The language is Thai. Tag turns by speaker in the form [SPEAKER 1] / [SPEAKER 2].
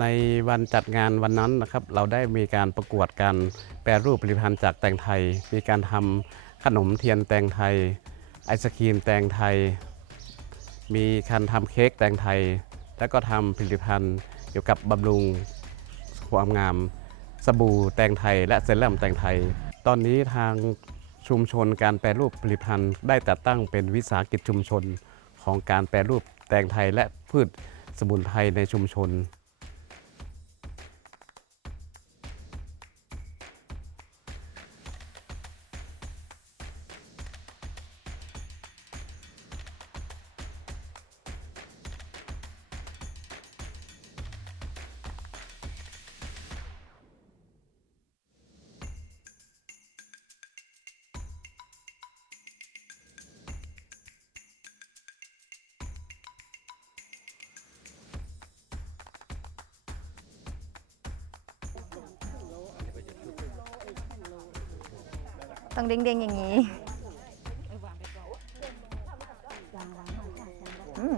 [SPEAKER 1] ในวันจัดงานวันนั้นนะครับเราได้มีการประกวดการแปรรูปผลิตภัณฑ์จากแตงไทย มีการทำขนมเทียนแตงไทย ไอศครีมแตงไทย มีการทำเค้กแตงไทย แล้วก็ทำผลิตภัณฑ์เกี่ยวกับบำรุงความงามสบู่แตงไทย และเซรั่มแตงไทย ตอนนี้ทางชุมชนการแปรรูปผลิตภัณฑ์ได้จัดตั้งเป็นวิสาหกิจชุมชนของการแปรรูปแตงไทยและพืชสมุนไพรในชุมชน
[SPEAKER 2] ต้องเด้งๆอย่างนี้อืม